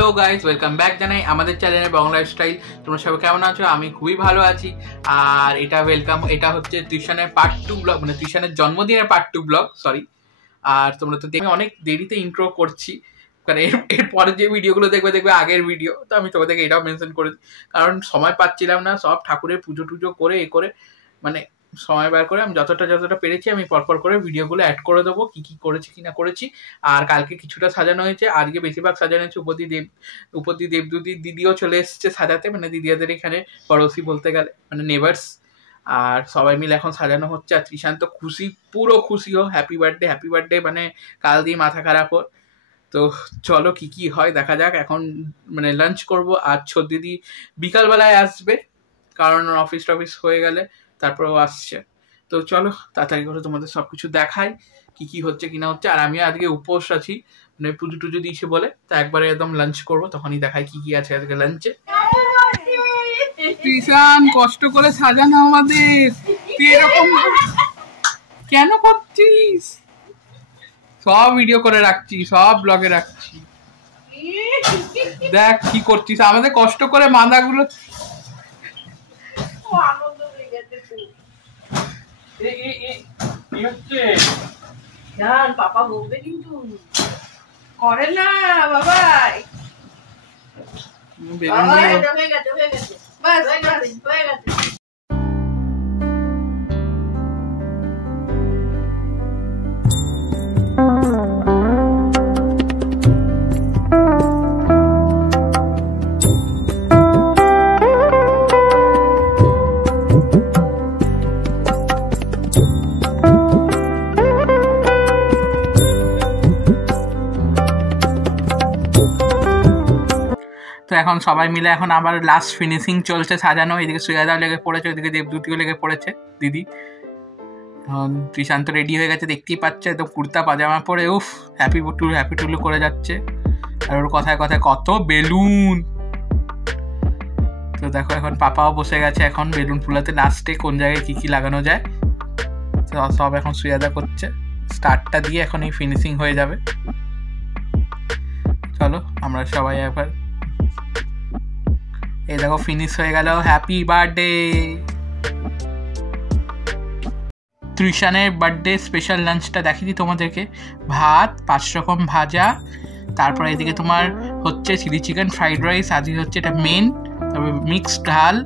Hello guys, welcome back জানাই আমাদের চ্যানেলে বং লাইফস্টাইল। তোমরা সবাই কেমন আছো? আমি খুবই ভালো আছি। আর এটা হচ্ছে টিউশনের পার্ট 2 ব্লগ, মানে টিউশনের জন্মদিনের পার্ট 2 ব্লগ, সরি। আর তোমরা তো দেখবে অনেক দেরিতে ইন্ট্রো করছি, কারণ এর পরে যে ভিডিওগুলো দেখবে আগের ভিডিও, তো আমি তোমাদেরকে এটাও মেনশন করে দিই, কারণ সময় পাচ্ছিলাম না। সব ঠাকুরের পুজো টুজো করে মানে সময় বার করে আমি যতটা পেরেছি আমি পরপর করে ভিডিওগুলো অ্যাড করে দেবো, কি করেছি কি না করেছি। আর কালকে কিছুটা সাজানো হয়েছে, আজকে বেশিরভাগ সাজানো হয়েছে। উপদি দেবদূতি দিদিও চলে এসছে সাজাতে, মানে দিদিয়াদের এখানে পড়োশি বলতে গেলে, মানে নেবার্স। আর সবাই মিলে এখন সাজানো হচ্ছে। আর ত্রিশান্ত খুশি, পুরো খুশি হো, হ্যাপি বার্থডে, মানে কাল দিয়ে মাথা খারাপ হোক। তো চলো কি হয় দেখা যাক। এখন মানে লাঞ্চ করবো। আর দিদি বিকালবেলায় আসবে, কারণ অফিস টফিস হয়ে গেলে তারপরেও আসছে। তো চলো তাড়াতাড়ি করে তোমাদের সবকিছু দেখাই, কি হচ্ছে কি না হচ্ছে। আর আমিও আজকে উপোস আছি, মানে পুজো টুজো দিয়েছে বলে, তো একবারে একদম লাঞ্চ করবো, তখনই দেখাই কি আছে আজকে লাঞ্চে। ত্রিশান, কষ্ট করে সাজানো আমাদের, তুই এরকম কেন করছিস? সব ভিডিও করে রাখছি, সব ব্লগে রাখছি, দেখ কি করছিস। আমাদের কষ্ট করে মাদাগুলো পাপা বলবে কিন্তু করে না বাবাই। হয়ে গেছে বাস হয়ে গেছে। তো এখন সবাই মিলে এখন আবার লাস্ট ফিনিশিং চলছে সাজানো। এদিকে সুয়াদাও লেগে পড়েছে, ওইদিকে দেবদূতিও লেগে পড়েছে দিদি। এখন ত্রিশান্ত রেডি হয়ে গেছে, দেখতেই পাচ্ছে, একদম কুর্তা পাজামা পরে উফ হ্যাপি টুলু করে যাচ্ছে। আর ওর কথায় কত বেলুন। তো দেখো এখন পাপাও বসে গেছে এখন বেলুন ফুলাতে, লাস্টে কোন জায়গায় কি লাগানো যায় তো সব এখন সুয়াদা করছে। স্টার্টটা দিয়ে এখন এই ফিনিশিং হয়ে যাবে। চলো আমরা সবাই একবার, এই দেখো ফিনিশ হয়ে গেল। Happy birthday. ত্রিশানের বার্থডে স্পেশাল লাঞ্চটা দেখিয়ে দিই তোমাদেরকে। ভাত, 5 রকম ভাজা, তারপরে এদিকে তোমার হচ্ছে চিলি চিকেন ফ্রাইড রাইস, আজকে হচ্ছে এটা মেন, তারপরে মিক্সড ডাল,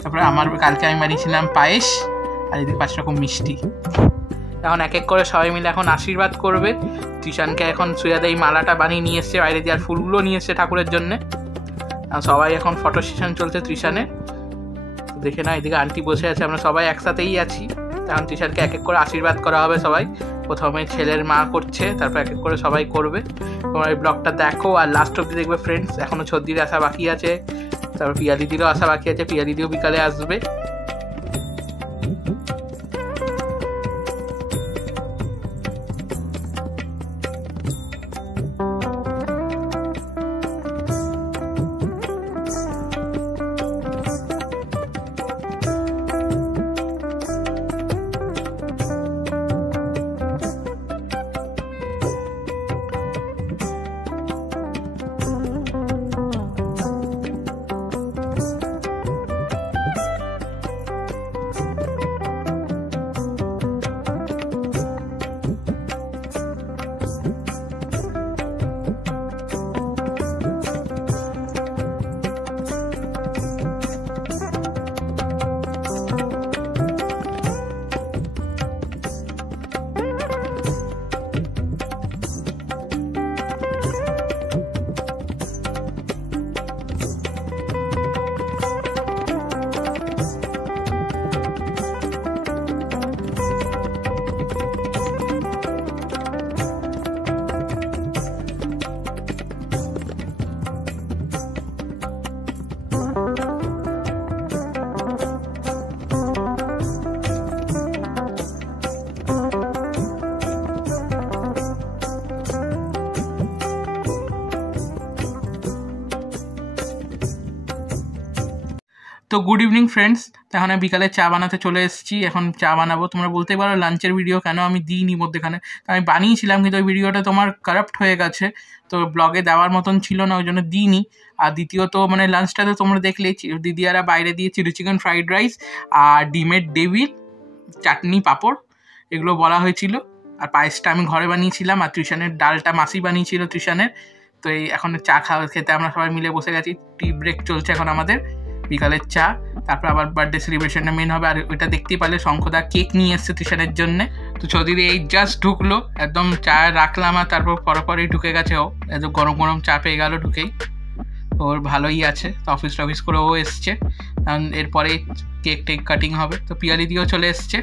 তারপরে কালকে আমি বানিয়েছিলাম পায়েস, আর এদিকে 5 রকম মিষ্টি। এখন এক এক করে সবাই মিলে এখন আশীর্বাদ করবে। ত্রিশানকে এখন সুয়াদা এই মালাটা বানিয়ে নিয়ে এসছে বাইরে দিয়ে, আর ফুলগুলো নিয়ে এসছে ঠাকুরের জন্যে। সবাই এখন ফটো সেশন চলছে ত্রিশানের, দেখে না এদিকে আন্টি বসে আছে, আমরা সবাই একসাথেই আছি। এখন ত্রিশানকে এক এক করে আশীর্বাদ করা হবে সবাই। প্রথমে ছেলের মা করছে, তারপর এক এক করে সবাই করবে। তোমরা এই ব্লগটা দেখো আর লাস্ট অব্দি দেখবে ফ্রেন্ডস। এখনো ছদ্দির আসা বাকি আছে, তারপর পিয়া দিদিরও আসা বাকি আছে, পিয়া দিদিও বিকালে আসবে। তো গুড ইভিনিং ফ্রেন্ডস, তো এখন আমি বিকালে চা বানাতে চলে এসেছি, এখন চা বানাবো। তোমরা বলতে পারো লাঞ্চের ভিডিও কেন আমি দিইনি মধ্যেখানে, তো আমি বানিয়েছিলাম কিন্তু ওই ভিডিওটা তোমার কারাপ্ট হয়ে গেছে, তো ব্লগে দেওয়ার মতন ছিল না, ওই জন্য দিইনি। আর দ্বিতীয়ত মানে লাঞ্চটা তো তোমরা দেখলেই, দিদিয়ারা বাইরে দিয়ে চিলি চিকেন ফ্রাইড রাইস আর ডিমের ডেভিল, চাটনি, পাঁপড় এগুলো বলা হয়েছিল। আর পায়েসটা আমি ঘরে বানিয়েছিলাম, আর টিউশনের ডালটা মাসি বানিয়েছিল টিউশনের। তো এই এখন চা খেতে আমরা সবাই মিলে বসে গেছি, টি ব্রেক চলছে এখন আমাদের, বিকালের চা। তারপর আবার বার্থডে সেলিব্রেশনটা মেন হবে। আর ওইটা দেখতেই পারলে শঙ্খদা কেক নিয়ে এসছে টিউশনের জন্যে। তো চৌধুরী এই জাস্ট ঢুকলো, একদম চা রাখলাম আর তারপর পরপরই ঢুকে গেছে ও, একদম গরম গরম চা পেয়ে গেল ঢুকেই। ওর ভালোই আছে, তো অফিস টফিস করে ও এসছে, কারণ এরপরে কেক টেক কাটিং হবে। তো পিয়ালি দিয়েও চলে এসছে।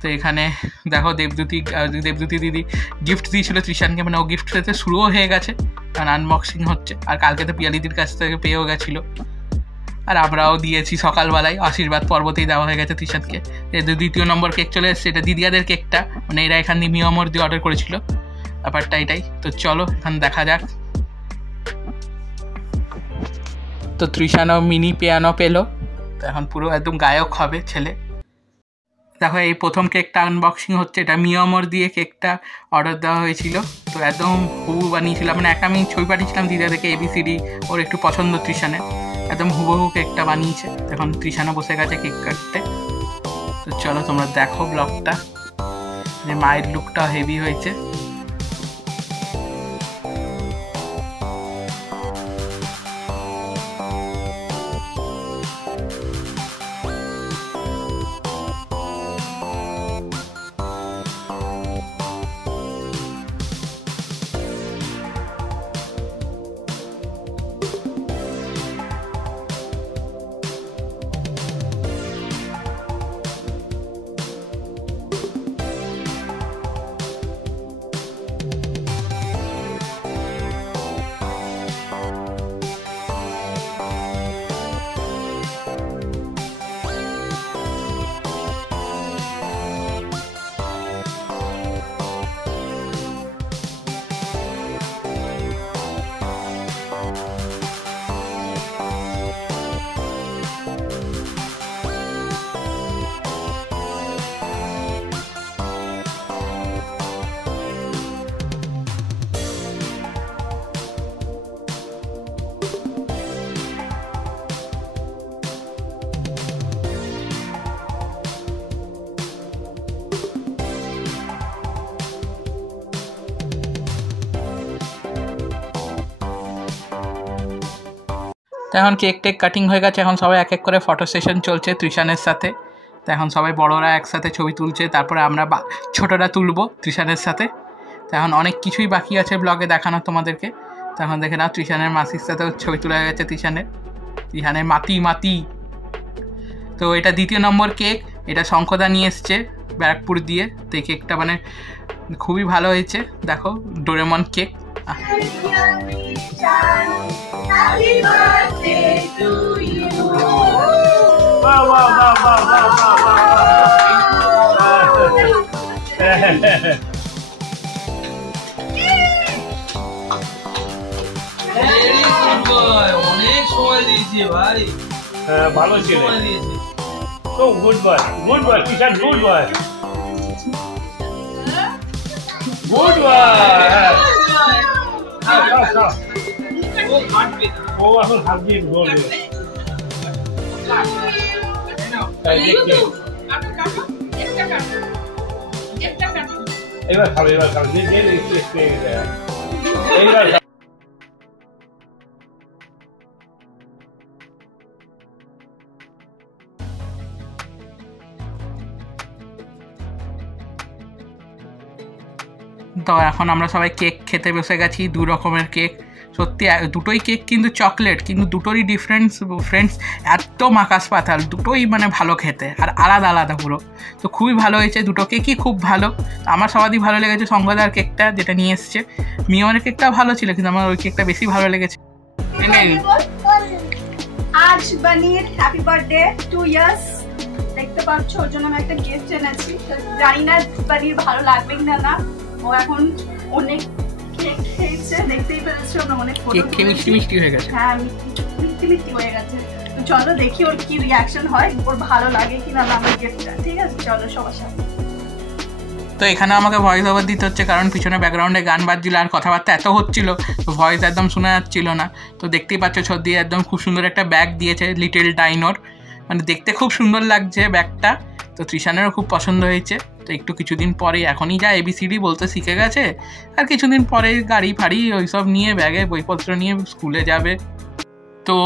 তো এখানে দেখো দেবদূতি দিদি গিফট দিয়েছিল ত্রিশানকে, মানে ও গিফট পেতে শুরুও হয়ে গেছে, কারণ আনবক্সিং হচ্ছে। আর কালকে তো পিয়ালিদির কাছ থেকে পেয়েও গেছিলো, আর আমরাও দিয়েছি সকালবেলায়, আশীর্বাদ পর্বতেই দেওয়া হয়ে গেছে ত্রিশানকে। দ্বিতীয় নম্বর কেক চলে এসছে, এটা দিদিয়াদের কেকটা, মানে এরা এখান দিয়ে মিয়ামর দিয়ে অর্ডার করেছিল, ব্যাপারটা এটাই। তো চলো এখন দেখা যাক। তো ত্রিশানও মিনি পিয়ানো পেলো, তো এখন পুরো একদম গায়ক হবে ছেলে। দেখো এই প্রথম কেকটা আনবক্সিং হচ্ছে, এটা মিয়ামর দিয়ে কেকটা অর্ডার দেওয়া হয়েছিল। তো একদম হুবহু বানিয়েছিলাম, মানে একটা আমি ছবি পাঠিয়েছিলাম দিদা দেখে ABCD, ওর একটু পছন্দ ত্রিশানের, একদম হুবহু কেকটা বানিয়েছে। এখন ত্রিশানও বসে গেছে কেক কাটতে। তো চলো তোমরা দেখো ব্লগটা, যে মায়ের লুকটা হেভি হয়েছে। তো এখন কেক টেক কাটিং হয়ে গেছে, এখন সবাই এক এক করে ফটো সেশন চলছে ত্রিশানের সাথে। তো এখন সবাই বড়রা একসাথে ছবি তুলছে, তারপরে আমরা ছোটরা তুলবো ত্রিশানের সাথে। তো এখন অনেক কিছুই বাকি আছে ব্লগে দেখানো তোমাদেরকে। তো এখন দেখে নাও ত্রিশানের মাসির সাথেও ছবি তোলা হয়ে গেছে, ত্রিশানের মাতি। তো এটা দ্বিতীয় নম্বর কেক, এটা শঙ্খদা নিয়ে এসছে ব্যারাকপুর দিয়ে। তো এই কেকটা মানে খুবই ভালো হয়েছে, দেখো Doraemon cake. Happy birthday to you. Wow. Very good boy. অনেক সময় দিয়েছি ভাই। ভালো ছিল। So good boy. Kishan good boy. Good boy. ও এখন হাগিয়ে বলবে এবার খাবে এইবার তো এখন আমরা সবাই কেক খেতে বসে গেছি, 2 রকমের কেক। সত্যি দুটোই কেক কিন্তু চকলেট, কিন্তু দুটোরই ডিফারেন্স ফ্রেন্ডস একদম আকাশ পাতাল, দুটোই মানে ভালো খেতে আর আলাদা আলাদা পুরো। তো খুবই ভালো হয়েছে, দুটো কেকই খুব ভালো। আমার সবারই ভালো লেগেছে শঙ্খদার কেকটা যেটা নিয়ে এসছে, মিয়নের কেকটা ভালো ছিল, কিন্তু আমার ওই কেকটা বেশি ভালো লেগেছে। আজ বানির হ্যাপি বার্থডে 2 ইয়ার্স, দেখতে পাচ্ছ ওর জন্য আমি একটা গিফট এনেছি। জানি না বানির ভালো লাগবে না, ও এখন অনেক কেক খেয়েছে, দেখতেই পেরেছো আমরা অনেক ফটো, কেক খেয়ে মিষ্টি হয়ে গেছে। হ্যাঁ মিষ্টি হয়ে গেছে। তো চলো দেখি ওর কি রিয়াকশন হয়, ওর ভালো লাগে কিনা আমার গিফটটা। ঠিক আছে, চলো সবার সাথে। তো এখানে আমাকে ভয়েস ওভার দিতে হচ্ছে কারণ পিছনে ব্যাকগ্রাউন্ডে গান বাজছিল আর কথাবার্তা এত হচ্ছিল, তো ভয়েস একদম শোনা যাচ্ছিল না। তো দেখতেই পাচ্ছ ছদ্দি একদম খুব সুন্দর একটা ব্যাগ দিয়েছে লিটল ডাইনোর, মানে দেখতে খুব সুন্দর লাগছে ব্যাগটা। তো তৃষানেরও খুব পছন্দ হয়েছে। তো একটু কিছুদিন পরে, এখনই যা ABCD বলতে শিখে গেছে, আর কিছুদিন পরে গাড়ি ফাড়ি ওইসব নিয়ে ব্যাগে বইপত্র নিয়ে স্কুলে যাবে। তো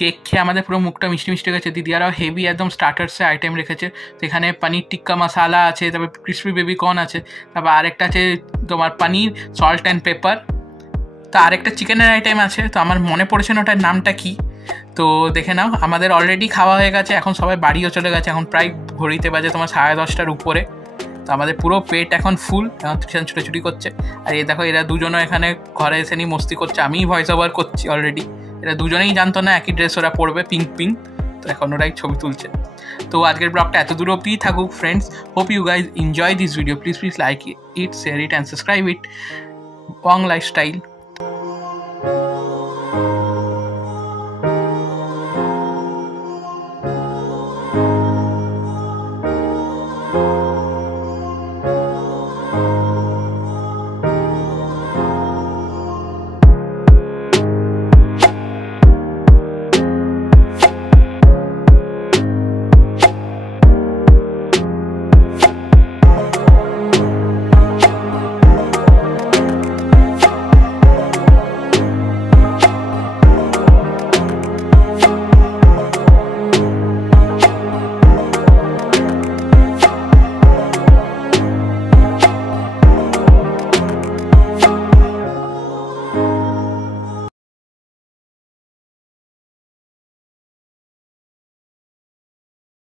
কেক খেয়ে আমাদের পুরো মুখটা মিষ্টি মিষ্টি গেছে। দিদিয়ারাও হেভি একদম স্টার্টার্সে আইটেম রেখেছে। তো এখানে পনির টিক্কা মশালা আছে, তারপর ক্রিসপি বেবি কর্ন আছে, তারপর আরেকটা আছে তোমার পনির সল্ট অ্যান্ড পেপার, তো আরেকটা চিকেনের আইটেম আছে। তো আমার মনে পড়েছে না ওটার নামটা কি, তো দেখে নাও। আমাদের অলরেডি খাওয়া হয়ে গেছে, এখন সবাই বাড়িও চলে গেছে। এখন প্রায় ঘড়িতে বাজে তোমার 10:30টার উপরে। তো আমাদের পুরো পেট এখন ফুল, এখন তৃষান ছুটোছুটি করছে। আর এই দেখো এরা দুজনও এখানে ঘরে এসে নিয়ে মস্তি করছে, আমিই ভয়েস ওভার করছি অলরেডি। এরা দুজনেই জানতো না একই ড্রেস ওরা পরবে, পিঙ্ক পিঙ্ক। তো এখন ওরাই ছবি তুলছে। তো আজকের ব্লগটা এত দূর অবধি থাকুক friends. Hope you guys enjoy this video. Please like it, share it and subscribe it. Wang lifestyle.